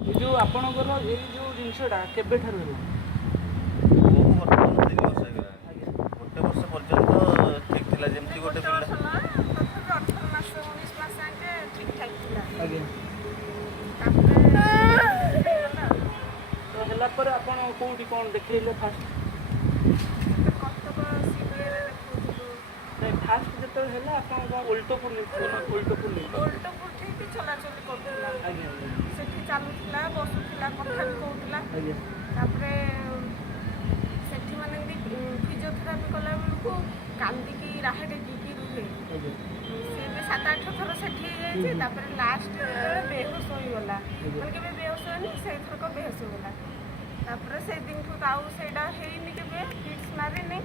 ଏ ଯେଉଁ ଆପଣଙ୍କର ଏଇ ଯେଉଁ ଜିନିଷଟା କେବେଠାରୁ ହେଲା? ପୁଅକୁ ବର୍ତ୍ତମାନ 3 ବର୍ଷ ହେଇଗଲାଣି। ଗୋଟେ ବର୍ଷ ପର୍ଯ୍ୟନ୍ତ ଠିକ୍ ଥିଲା, ଯେମିତି ଗୋଟେ ପିଲା। ତଥାପି 18 ମାସ 19 ମାସ ଯାକେ ଠିକ୍ ଠାକ୍ ଥିଲା। ଆଜ୍ଞା। ତାପରେ ହେଇଗଲା। ତ ହେଲା ପରେ ଆପଣ କେଉଁଠି କ'ଣ ଦେଖେଇଲେ ଫାଷ୍ଟ? କଟକ ସିବିଆଇରେ ଦେଖାଉଥିଲୁ। ନାଇଁ, ଫାଷ୍ଟ ଯେତେବେଳେ ହେଲା ଆପଣ କ'ଣ ଓଲଟପୁର ନେଇଥିଲେ ନା ଓଲଟପୁର ନେଇଥିଲେ? ଓଲଟପୁର ଠିକ୍ ଚଲାଚଲି କରୁଥିଲା। ଆଜ୍ଞା ଆଜ୍ଞା ସେଠି ଚାଲୁଥିଲା, ବସୁଥିଲା, କଥା ବି କହୁଥିଲା। ଆଜ୍ଞା ତାପରେ ସେଠି ମାନେ ଏମିତି ଫିଜିଓଥେରାପି କଲାବେଳକୁ କାନ୍ଦିକି ରାହା ଟେକିକି ରୁହେ। ଆଜ୍ଞା ସେ ଏବେ 7-8 ଥର ସେଠି ହେଇଯାଇଛି। ତାପରେ ଲାଷ୍ଟ ଯେତେବେଳେ ବେହୋସ ହୋଇଗଲା, ମାନେ କେବେ ବେହୋସ ହୁଏନି, ସେଇଥରକ ବେହୋସ ହୋଇଗଲା। ତାପରେ ସେଇ ଦିନଠୁ ତ ଆଉ ସେଇଟା ହେଇନି, କେବେ ଫିଟ୍ସ ମାରିନି।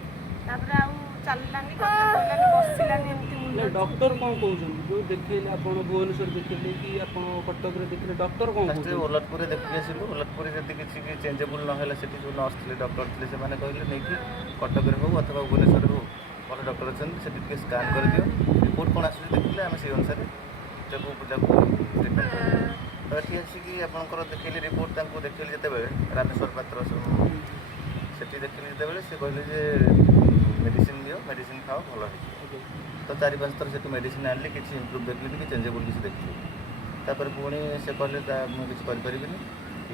ତାପରେ ଆଉ ଚାଲିଲାନି, କଥା କହିଲାନି, ବସିଲାନି, ଏମିତି ମୁଣ୍ଡ। ଡକ୍ଟର କ'ଣ କହୁଛନ୍ତି? ଯେଉଁ ଦେଖେଇଲେ ଆପଣ ଭୁବନେଶ୍ୱର ଦେଖେଇଲେ କି ଆପଣ କଟକରେ ଦେଖିଲେ, ଡକ୍ଟର କ'ଣ ଫାଷ୍ଟ କହୁଛନ୍ତି? ଓଲଟପୁରରେ ଦେଖିକି ଆସିଲୁ। ଓଲଟପୁରରେ ଯଦି କିଛି ବି ଚେଞ୍ଜେବୁଲ୍ ନହେଲା, ସେଠି ଯେଉଁ ନର୍ସ ଥିଲେ, ଡକ୍ଟର ଥିଲେ, ସେମାନେ କହିଲେ ନେଇକି କଟକରେ ହେଉ ଅଥବା ଭୁବନେଶ୍ୱରରେ ହେଉ, ଭଲ ଡକ୍ଟର ଅଛନ୍ତି, ସେଠି ଟିକେ ସ୍କାନ୍ କରିଦିଅ, ରିପୋର୍ଟ କ'ଣ ଆସୁଛି ଦେଖିଲେ ଆମେ ସେଇ ଅନୁସାରେ ତାକୁ ଟ୍ରିଟମେଣ୍ଟ କରିବୁ। ତ ଏଠି ଆସିକି ଆପଣଙ୍କର ଦେଖେଇଲେ ରିପୋର୍ଟ, ତାଙ୍କୁ ଦେଖେଇଲି ଯେତେବେଳେ ରାମେଶ୍ୱର ପାତ୍ର ସେଠି ଦେଖିଲି ଯେତେବେଳେ, ସେ କହିଲେ ଯେ ମେଡ଼ିସିନ ଦିଅ, ମେଡ଼ିସିନ ଖାଅ, ଭଲ ହେଇଯିବ। ତ 4-5 ଥର ସେଠୁ ମେଡ଼ିସିନ ଆଣିଲି, କିଛି ଇମ୍ପ୍ରୁଭ୍ ଦେଖିଲି କି ଚେଞ୍ଜେବୁଲ୍ କିଛି ଦେଖିଲି। ତାପରେ ପୁଣି ସେ କହିଲେ ମୁଁ କିଛି କରିପାରିବିନି,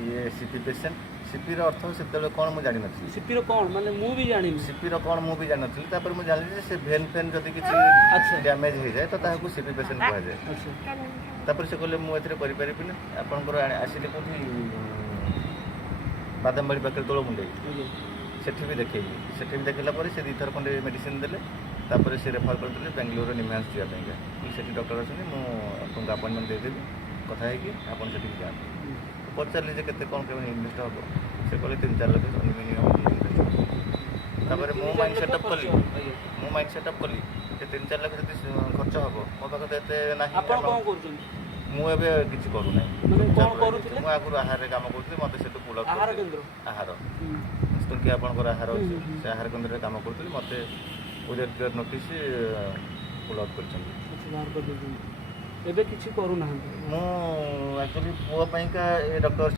ଇଏ ସିପି ପେସେଣ୍ଟ। ସିପିର ଅର୍ଥ ସେତେବେଳେ କ'ଣ ମୁଁ ଜାଣିନଥିଲି। ସିପିର କ'ଣ ମାନେ ମୁଁ ବି ଜାଣିନି। ସିପିର କ'ଣ ମୁଁ ବି ଜାଣିନଥିଲି। ତାପରେ ମୁଁ ଜାଣିଲି ଯେ ସେ ଭେନ୍ ଯଦି କିଛି ଡ୍ୟାମେଜ୍ ହେଇଯାଏ ତ ତାହାକୁ ସିପି ପେସେଣ୍ଟ କୁହାଯାଏ। ଆଚ୍ଛା ତାପରେ ସେ କହିଲେ ମୁଁ ଏଥିରେ କରିପାରିବିନି, ଆପଣଙ୍କର ଆସିଲେ କେଉଁଠି ବାଦାମବାଡ଼ି ପାଖରେ ଦୋଳମୁଣ୍ଡେଇ, ଆଜ୍ଞା ସେଠି ବି ଦେଖେଇଲି। ସେଠି ବି ଦେଖେଇଲା ପରେ ସେ 2 ଥର ଖଣ୍ଡେ ମେଡ଼ିସିନ ଦେଲେ। ତାପରେ ସେ ରେଫର୍ କରିଦେଲେ ବାଙ୍ଗାଲୋରରେ ନିମ୍ହାନ୍ସ ଯିବା ପାଇଁକା। ସେଠି ଡକ୍ଟର ଅଛନ୍ତି, ମୁଁ ଆପଣଙ୍କୁ ଆପଏଣ୍ଟମେଣ୍ଟ ଦେଇଦେବି, କଥା ହେଇକି ଆପଣ ସେଠିକି ଯାଆନ୍ତୁ। ପଚାରିଲି ଯେ କେତେ କ'ଣ କେମିତି ଇନଭେଷ୍ଟ ହେବ, ସେ କହିଲେ 3-4 ଲକ୍ଷ ମିନିମମ୍ ଇନଭେଷ୍ଟ ହେବ। ତାପରେ ମୁଁ ମାଇଣ୍ଡ ସେଟଅପ୍ କଲି ଯେ 3-4 ଲକ୍ଷ ଯଦି ଖର୍ଚ୍ଚ ହେବ, ମୋ ପାଖରେ ତ ଏତେ ନାହିଁ। ଆପଣ କ'ଣ କରୁଛନ୍ତି? ମୁଁ ଏବେ କିଛି କରୁନାହିଁ। ମାନେ କ'ଣ କରୁଥିଲେ? ମୁଁ ଆଗରୁ ଆହାରରେ କାମ କରୁଥିଲି, ମୋତେ ସେଠୁ ପୁଲ୍ ଅପ୍ ଆହାର କେନ୍ଦ୍ର? ଆହାର କି ଆପଣଙ୍କର ଆହାର ଅଛି, ସେ ଆହାର କେନ୍ଦ୍ରରେ କାମ କରୁଥିଲି। ମୋତେ without clear notice pool up କରିଛନ୍ତି। ବାହାର କରିଦେଉଛନ୍ତି। ଏବେ କିଛି କରୁନାହାନ୍ତି? ମୁଁ ଆକ୍ଚୁଆଲି ପୁଅ ପାଇଁକା ଏ ଡକ୍ଟର